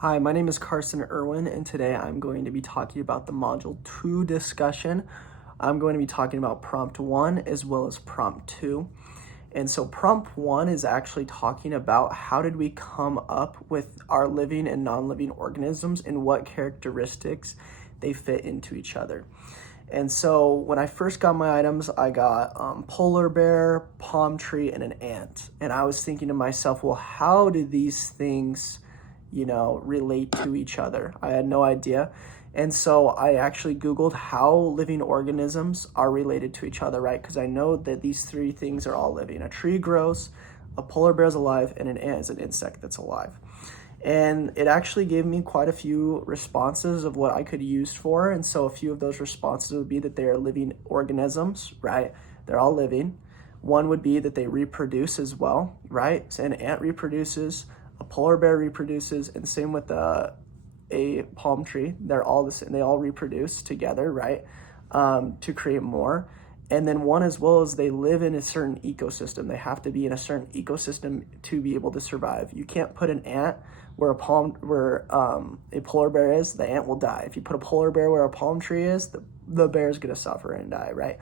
Hi, my name is Carson Irwin, and today I'm going to be talking about the Module 2 discussion. I'm going to be talking about Prompt 1 as well as Prompt 2. And so Prompt 1 is actually talking about how did we come up with our living and non-living organisms and what characteristics they fit into each other. And so when I first got my items, I got polar bear, palm tree, and an ant. And I was thinking to myself, well, how do these things relate to each other? I had no idea. And so I actually Googled how living organisms are related to each other, right? Because I know that these three things are all living. A tree grows, a polar bear is alive, and an ant is an insect that's alive. And it actually gave me quite a few responses of what I could use for. And so a few of those responses would be that they are living organisms, right? They're all living. One would be that they reproduce as well, right? So an ant reproduces, a polar bear reproduces, and same with a palm tree. They're all the same. They all reproduce together, right? To create more. And then one as well is they live in a certain ecosystem. They have to be in a certain ecosystem to be able to survive. You can't put an ant where a polar bear is, the ant will die. If you put a polar bear where a palm tree is, the bear is going to suffer and die, right?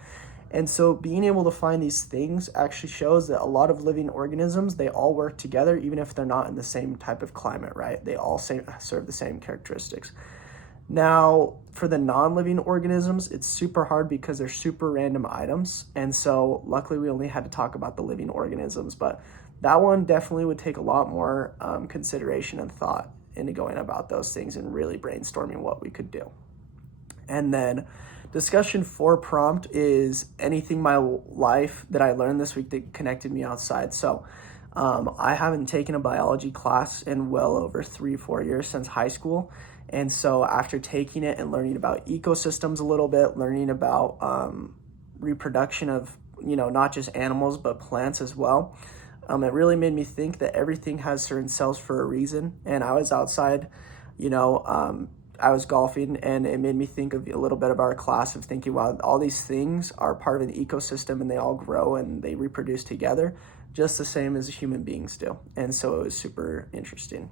And so being able to find these things actually shows that a lot of living organisms, they all work together, even if they're not in the same type of climate, right? They all serve the same characteristics. Now, for the non-living organisms, it's super hard because they're super random items. And so luckily we only had to talk about the living organisms, but that one definitely would take a lot more consideration and thought into going about those things and really brainstorming what we could do. And then discussion 4 prompt is anything in my life that I learned this week that connected me outside. So I haven't taken a biology class in well over 3-4 years since high school. And so after taking it and learning about ecosystems a little bit, learning about reproduction of, not just animals, but plants as well, it really made me think that everything has certain cells for a reason. And I was outside, I was golfing, and it made me think of a little bit of our class of thinking, wow, all these things are part of an ecosystem and they all grow and they reproduce together just the same as human beings do. And so it was super interesting.